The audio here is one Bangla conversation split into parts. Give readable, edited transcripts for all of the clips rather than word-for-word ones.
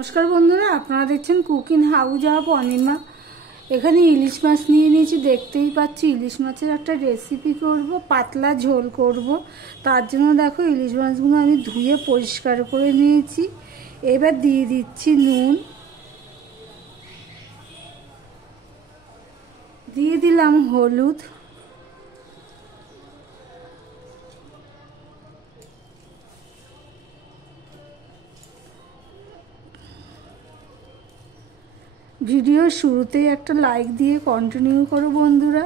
নমস্কার বন্ধুরা, আপনারা দেখছেন কুকিং হাউস অফ অনিমা। এখানে ইলিশ মাছ নিয়ে নিয়েছি, দেখতেই পাচ্ছি। ইলিশ মাছের একটা রেসিপি করব, পাতলা ঝোল করব। তার জন্য দেখো ইলিশ মাছগুলো আমি ধুয়ে পরিষ্কার করে নিয়েছি। এবার দিয়ে দিচ্ছি নুন, দিয়ে দিলাম হলুদ, ভিডিওর শুরুতেই একটা লাইক দিয়ে কন্টিনিউ করো বন্ধুরা।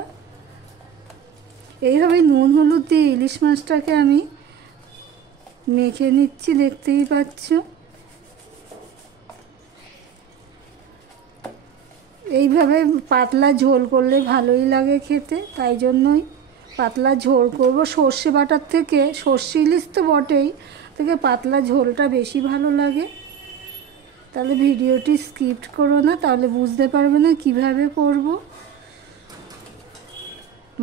এইভাবে নুন হলুদ দিয়ে ইলিশ মাছটাকে আমি মেখে নিচ্ছি, দেখতেই পাচ্ছ। এইভাবে পাতলা ঝোল করলে ভালোই লাগে খেতে, তাই জন্যই পাতলা ঝোল করব। সর্ষে বাটার থেকে, সর্ষে ইলিশ তো বটেই, থেকে পাতলা ঝোলটা বেশি ভালো লাগে। তাহলে ভিডিওটি স্কিপ করো না, তাহলে বুঝতে পারবে না কিভাবে করব।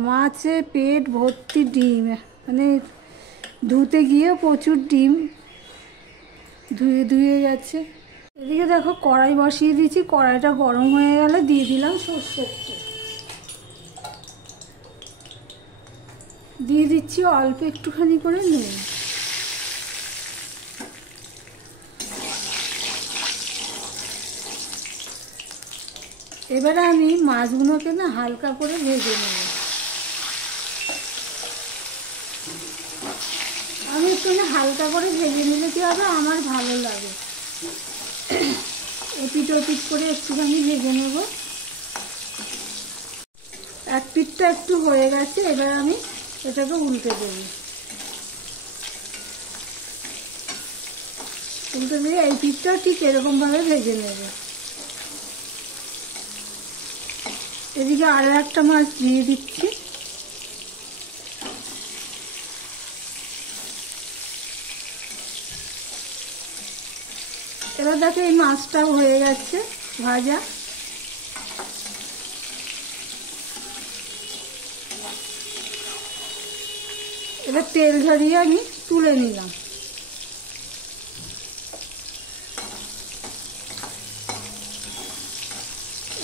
মাছে পেট ভর্তি ডিম, মানে ধুতে গিয়ে প্রচুর ডিম ধুয়ে যাচ্ছে। এদিকে দেখো কড়াই বসিয়ে দিয়েছি, কড়াইটা গরম হয়ে গেলে দিয়ে দিলাম সর্ষের তেল, দিয়ে দিচ্ছি অল্প একটুখানি করে নুন। এবারে আমি মাছগুলোকে না হালকা করে ভেজে নেব। আমি একটু হালকা করে ভেজে নিলে কি হবে, আমার ভালো লাগে। এপিট ওপিট করে একটুখানি ভেজে নেব। এক পিঠটা একটু হয়ে গেছে, এবার আমি এটাকে উল্টে দেব। উল্টে দিয়ে এই পিঠটাও ঠিক এরকমভাবে ভেজে নেব। এদিকে আরো একটা মাছ দিয়ে দিচ্ছি। এবার দেখো এই মাছটাও হয়ে গেছে ভাজা। এবার তেল ঝরিয়ে আমি তুলে নিলাম।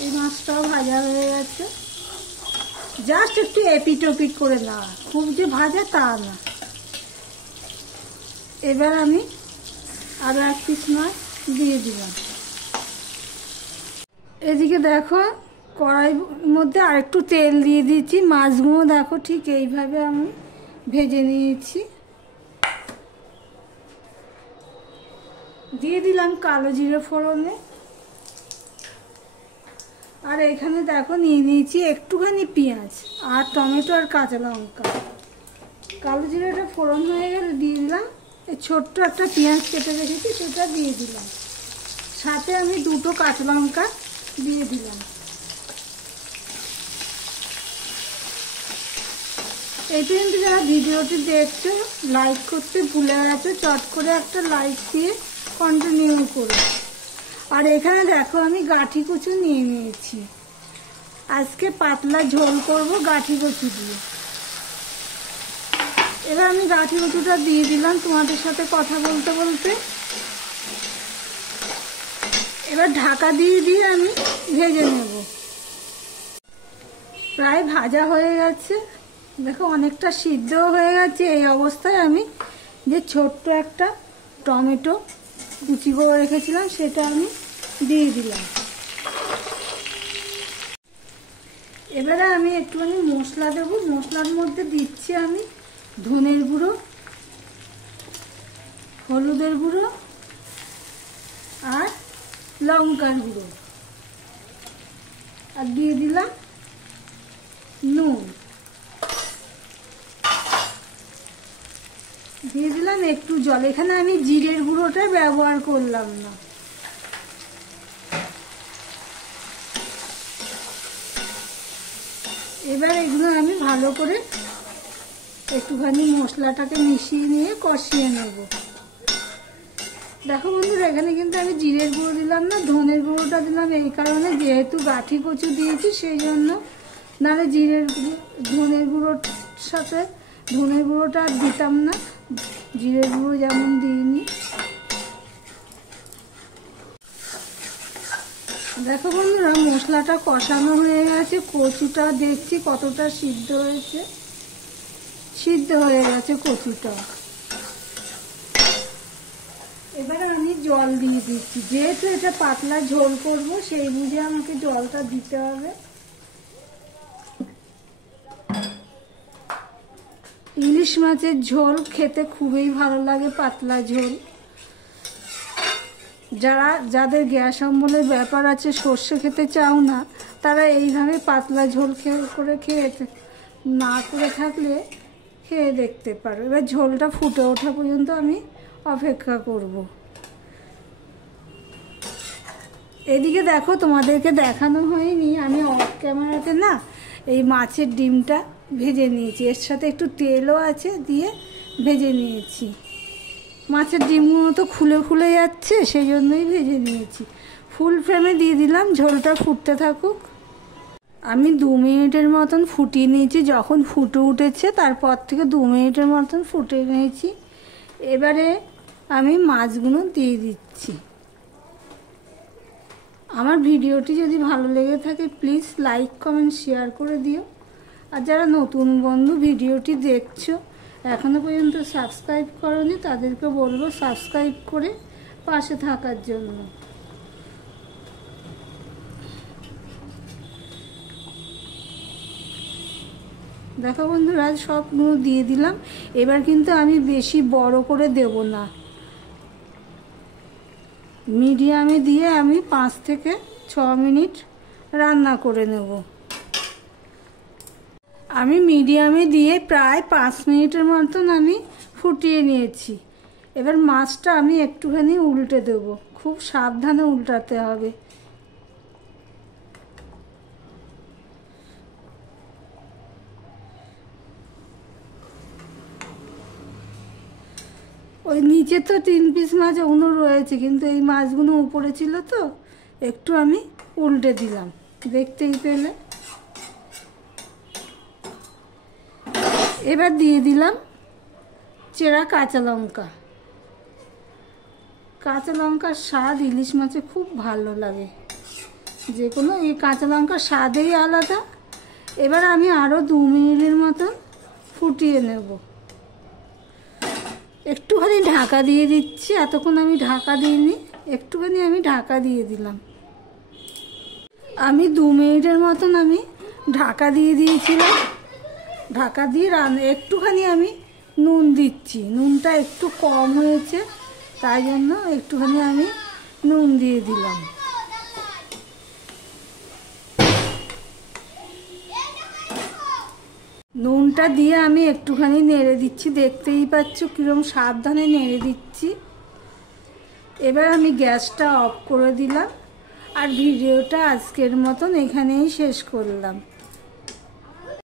এই মাছটাও ভাজা হয়ে গেছে, জাস্ট একটু এপিট ওপিট করে না, খুব যে ভাজা তা না। এবার আমি আরো এক পিস মাছ দিয়ে দিলাম। এদিকে দেখো কড়াইয়ের মধ্যে আরেকটু তেল দিয়ে দিচ্ছি। মাছগুলো দেখো ঠিক এইভাবে আমি ভেজে নিয়েছি। দিয়ে দিলাম কালো জিরে ফোড়নে। আর এখানে দেখো নিয়ে নিয়েছি একটুখানি পেঁয়াজ আর টমেটো আর কাঁচা লঙ্কা। কালো জিরেটা ফোড়ন হয়ে গেলে দিয়ে দিলাম এই ছোট্ট একটা পেঁয়াজ কেটে রেখেছি, সেটা দিয়ে দিলাম। সাথে আমি দুটো কাঁচা লঙ্কা দিয়ে দিলাম। এই পর্যন্ত যারা ভিডিওটি দেখছো লাইক করতে ভুলে গেছো, চট করে একটা লাইক দিয়ে কন্টিনিউ করো। আর এখানে দেখো আমি গাঠি কচু নিয়ে নিয়েছি। আজকে পাতলা ঝোল করব গাঠি কচু দিয়ে। এবার আমি গাঠি কচুটা দিয়ে দিলাম তোমাদের সাথে কথা বলতে বলতে। এবার ঢাকা দিয়ে আমি ভেজে নেব। প্রায় ভাজা হয়ে গেছে, দেখো অনেকটা সিদ্ধ হয়ে গেছে। এই অবস্থায় আমি যে ছোট্ট একটা টমেটো কুচি করে রেখেছিলাম সেটা আমি দিয়ে দিলাম। এবারে আমি একটুখানি মশলা দেবো। মশলার মধ্যে দিচ্ছি আমি ধনের গুঁড়ো, হলুদের গুঁড়ো আর লঙ্কার গুঁড়ো, আর দিয়ে দিলাম নুন, দিয়ে দিলাম একটু জল। এখানে আমি জিরের গুঁড়োটা ব্যবহার করলাম না। এবার এগুলো আমি ভালো করে একটুখানি মশলাটাকে মিশিয়ে নিয়ে কষিয়ে নেব। দেখো বন্ধুরা, এখানে কিন্তু আমি জিরের গুঁড়ো দিলাম না, ধনের গুঁড়োটা দিলাম এই কারণে যেহেতু গাঠি কচু দিয়েছি সেই জন্য। নাহলে ধনের গুঁড়োর সাথে ধনের গুঁড়োটা আর দিতাম না, জিরের গুঁড়ো যেমন দিইনি। দেখো বন্ধুরা, মশলাটা কষানো হয়ে গেছে, কচুটা দেখছি কতটা সিদ্ধ হয়েছে। সিদ্ধ হয়ে গেছে কচুটা। এবারে আমি জল দিয়ে দিচ্ছি, যেহেতু এটা পাতলা ঝোল করব সেই বুঝে আমাকে জলটা দিতে হবে। ইলিশ মাছের ঝোল খেতে খুবই ভালো লাগে, পাতলা ঝোল। যাদের গ্যাস অম্বলের ব্যাপার আছে, সর্ষে খেতে চাও না, তারা এইভাবে পাতলা ঝোল খেয়ে না করে থাকলে খেয়ে দেখতে পারো। এবার ঝোলটা ফুটে ওঠা পর্যন্ত আমি অপেক্ষা করব। এদিকে দেখো, তোমাদেরকে দেখানো হয়নি, আমি অফ ক্যামেরাতে না এই মাছের ডিমটা ভেজে নিয়েছি, এর সাথে একটু তেলও আছে, দিয়ে ভেজে নিয়েছি। মাছের ডিমগুলো তো খুলে খুলে যাচ্ছে, সেই জন্যই ভেজে নিয়েছি। ফুল ফ্লেমে দিয়ে দিলাম, ঝোলটা ফুটতে থাকুক। আমি 2 মিনিটের মতন ফুটিয়ে নিয়েছি। যখন ফুটে উঠেছে তারপর থেকে 2 মিনিটের মতন ফুটিয়ে নিয়েছি। এবারে আমি মাছগুলো দিয়ে দিচ্ছি। আমার ভিডিওটি যদি ভালো লেগে থাকে প্লিজ লাইক কমেন্ট শেয়ার করে দিও। আর যারা নতুন বন্ধু ভিডিওটি দেখছো, এখনো পর্যন্ত সাবস্ক্রাইব করোনি, তাদেরকে বলবো সাবস্ক্রাইব করে পাশে থাকার জন্য। দেখো বন্ধুরা, সবগুলো দিয়ে দিলাম। এবার কিন্তু আমি বেশি বড় করে দেব না, মিডিয়ামে দিয়ে আমি 5 থেকে 6 মিনিট রান্না করে নেব। আমি মিডিয়ামে দিয়ে প্রায় 5 মিনিটের মতন আমি ফুটিয়ে নিয়েছি। এবার মাছটা আমি একটুখানি উল্টে দেব, খুব সাবধানে উল্টাতে হবে। ওই নিচে তো 3 পিস মাছ অন্য রয়েছে, কিন্তু এই মাছগুলো উপরে ছিল তো একটু আমি উল্টে দিলাম, দেখতেই পেলে। এবার দিয়ে দিলাম চেরা কাঁচা লঙ্কা। কাঁচা লঙ্কার স্বাদ ইলিশ মাছে খুব ভালো লাগে, যে কোনো এই কাঁচা লঙ্কার স্বাদেই আলাদা। এবার আমি আরও 2 মিনিটের মতন ফুটিয়ে নেব। একটুখানি ঢাকা দিয়ে দিচ্ছি, এতক্ষণ আমি ঢাকা দিইনি, একটুখানি আমি ঢাকা দিয়ে দিলাম। আমি 2 মিনিটের মতন আমি ঢাকা দিয়ে দিয়েছিলাম। ঢাকা দিয়ে একটুখানি আমি নুন দিচ্ছি, নুনটা একটু কম হয়েছে তাই জন্য একটুখানি আমি নুন দিয়ে দিলাম। নুনটা দিয়ে আমি একটুখানি নেড়ে দিচ্ছি, দেখতেই পাচ্ছ কিরকম সাবধানে নেড়ে দিচ্ছি। এবার আমি গ্যাসটা অফ করে দিলাম আর ভিডিওটা আজকের মতন এখানেই শেষ করলাম।